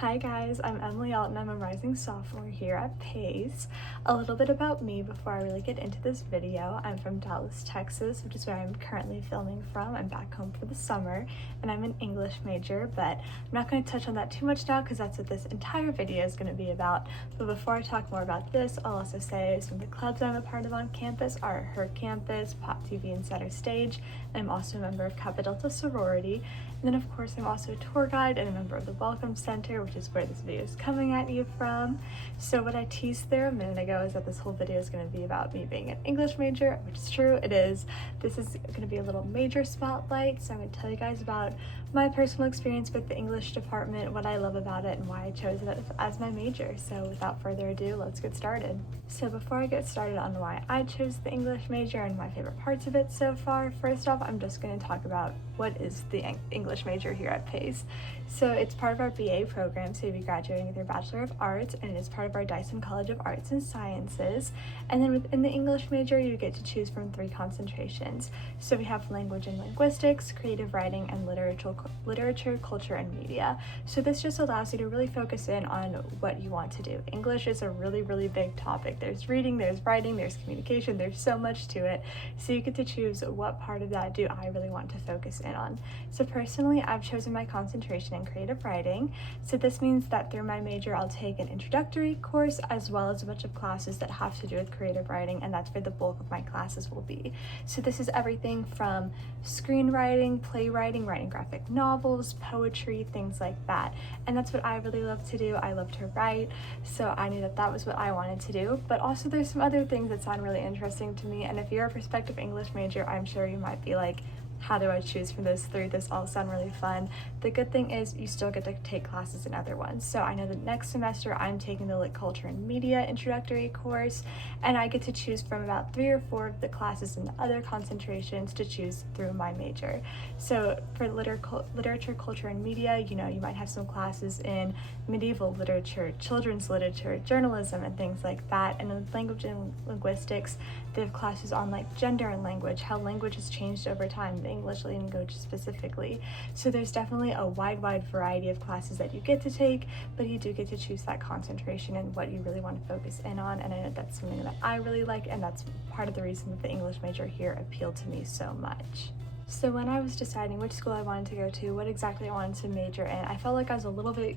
Hi guys, I'm Emily Alton. I'm a rising sophomore here at Pace. A little bit about me before I really get into this video. I'm from Dallas, Texas, which is where I'm currently filming from. I'm back home for the summer and I'm an English major, but I'm not going to touch on that too much now because that's what this entire video is going to be about. But before I talk more about this, I'll also say some of the clubs I'm a part of on campus are Her Campus, Pop TV, and Center Stage. I'm also a member of Kappa Delta Sorority. And then of course I'm also a tour guide and a member of the Welcome Center, which is where this video is coming at you from. So what I teased there a minute ago is that this whole video is going to be about me being an English major, which is true, it is. This is going to be a little major spotlight, so I'm going to tell you guys about my personal experience with the English department, what I love about it, and why I chose it as my major. So without further ado, let's get started. So before I get started on why I chose the English major and my favorite parts of it so far, first off, I'm just going to talk about what is the English major here at Pace. So it's part of our BA program, so you'll be graduating with your Bachelor of Arts, and it is part of our Dyson College of Arts and Sciences. And then within the English major, you get to choose from 3 concentrations. So we have language and linguistics, creative writing, and literature, culture, and media. So this just allows you to really focus in on what you want to do. English is a really, really big topic. There's reading, there's writing, there's communication, there's so much to it. So you get to choose what part of that do I really want to focus in on. So personally, I've chosen my concentration in creative writing. So this means that through my major, I'll take an introductory course as well as a bunch of classes that have to do with creative writing, and that's where the bulk of my classes will be. So this is everything from screenwriting, playwriting, writing graphic novels, poetry, things like that. And that's what I really love to do. I love to write, so I knew that that was what I wanted to do. But also there's some other things that sound really interesting to me, and if you're a prospective English major, I'm sure you might be like, how do I choose from those 3? This all sound really fun. The good thing is you still get to take classes in other ones. So I know that next semester I'm taking the Lit Culture and Media introductory course, and I get to choose from about 3 or 4 of the classes in the other concentrations to choose through my major. So for literature, culture, and media, you might have some classes in medieval literature, children's literature, journalism, and things like that. And in language and linguistics, they have classes on like gender and language, how language has changed over time, the English language specifically. So there's definitely a wide variety of classes that you get to take, but you do get to choose that concentration and what you really want to focus in on. And I know that's something that I really like, and that's part of the reason that the English major here appealed to me so much. So when I was deciding which school I wanted to go to, what exactly I wanted to major in, I felt like I was a little bit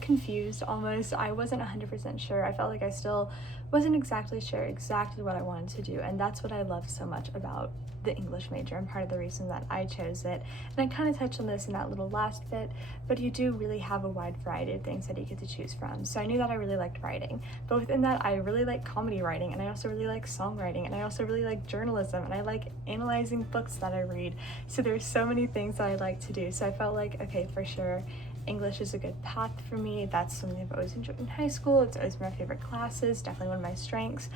confused almost. I wasn't 100% sure. I felt like I still wasn't exactly sure exactly what I wanted to do, and that's what I love so much about the English major and part of the reason that I chose it. And I kind of touched on this in that little last bit, but you do really have a wide variety of things that you get to choose from. So I knew that I really liked writing, but within that I really like comedy writing, and I also really like songwriting, and I also really like journalism, and I like analyzing books that I read. So there's so many things that I like to do. So I felt like, okay, for sure, English is a good path for me. That's something I've always enjoyed in high school. It's always been my favorite classes, definitely one of my strengths.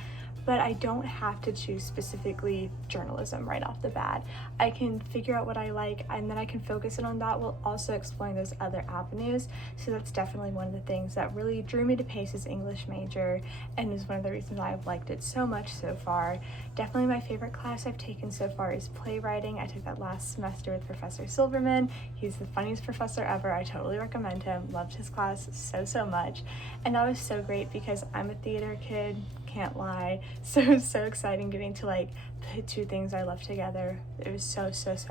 But I don't have to choose specifically journalism right off the bat. I can figure out what I like, and then I can focus in on that while also exploring those other avenues. So that's definitely one of the things that really drew me to Pace's English major, and is one of the reasons I've liked it so much so far. Definitely my favorite class I've taken so far is playwriting. I took that last semester with Professor Silverman. He's the funniest professor ever. I totally recommend him. Loved his class so much. And that was so great because I'm a theater kid, can't lie. So it was so exciting getting to like put 2 things I love together. It was so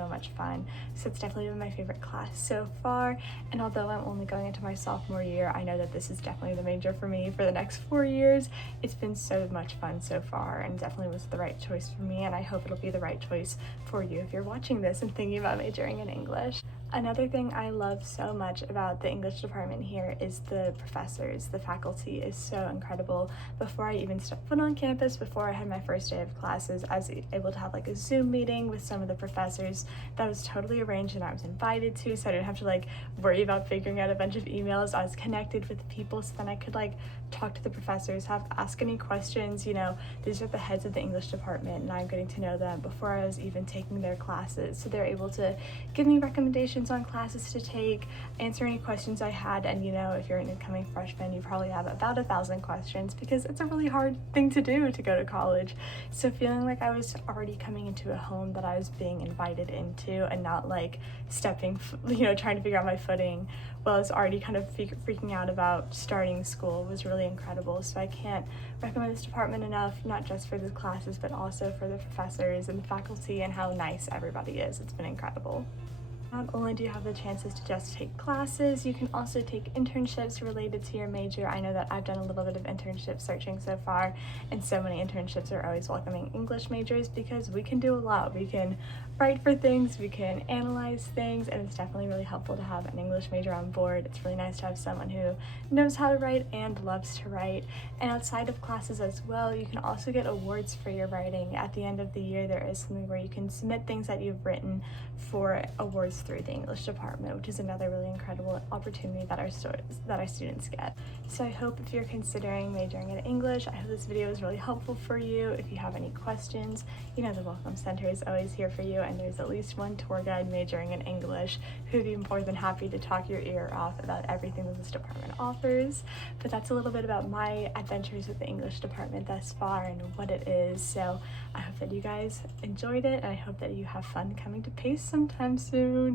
much fun. So it's definitely been my favorite class so far. And although I'm only going into my sophomore year, I know that this is definitely the major for me for the next 4 years. It's been so much fun so far, and definitely was the right choice for me, and I hope it'll be the right choice for you if you're watching this and thinking about majoring in English. Another thing I love so much about the English department here is the professors. The faculty is so incredible. Before I even stepped foot on campus, before I had my first day of classes, I was able to have like a Zoom meeting with some of the professors that was totally arranged and I was invited to, so I didn't have to like worry about figuring out a bunch of emails. I was connected with people, so then I could like talk to the professors, ask any questions. These are the heads of the English department, and I'm getting to know them before I was even taking their classes, so they're able to give me recommendations suggestions on classes to take, answer any questions I had. And you know, if you're an incoming freshman, you probably have about 1,000 questions because it's a really hard thing to do to go to college. So feeling like I was already coming into a home that I was being invited into and not like stepping, trying to figure out my footing while I was already kind of freaking out about starting school was really incredible. So I can't recommend this department enough, not just for the classes, but also for the professors and the faculty and how nice everybody is. It's been incredible. Not only do you have the chances to just take classes, you can also take internships related to your major. I know that I've done a little bit of internship searching so far, and so many internships are always welcoming English majors because we can do a lot. We can write for things, we can analyze things, and it's definitely really helpful to have an English major on board. It's really nice to have someone who knows how to write and loves to write. And outside of classes as well, you can also get awards for your writing. At the end of the year, there is something where you can submit things that you've written for awards through the English department, which is another really incredible opportunity that our students get. So I hope if you're considering majoring in English, I hope this video is really helpful for you. If you have any questions, you know the Welcome Center is always here for you, and there's at least one tour guide majoring in English who'd be more than happy to talk your ear off about everything that this department offers. But that's a little bit about my adventures with the English department thus far and what it is. So I hope that you guys enjoyed it, and I hope that you have fun coming to PACE sometime soon.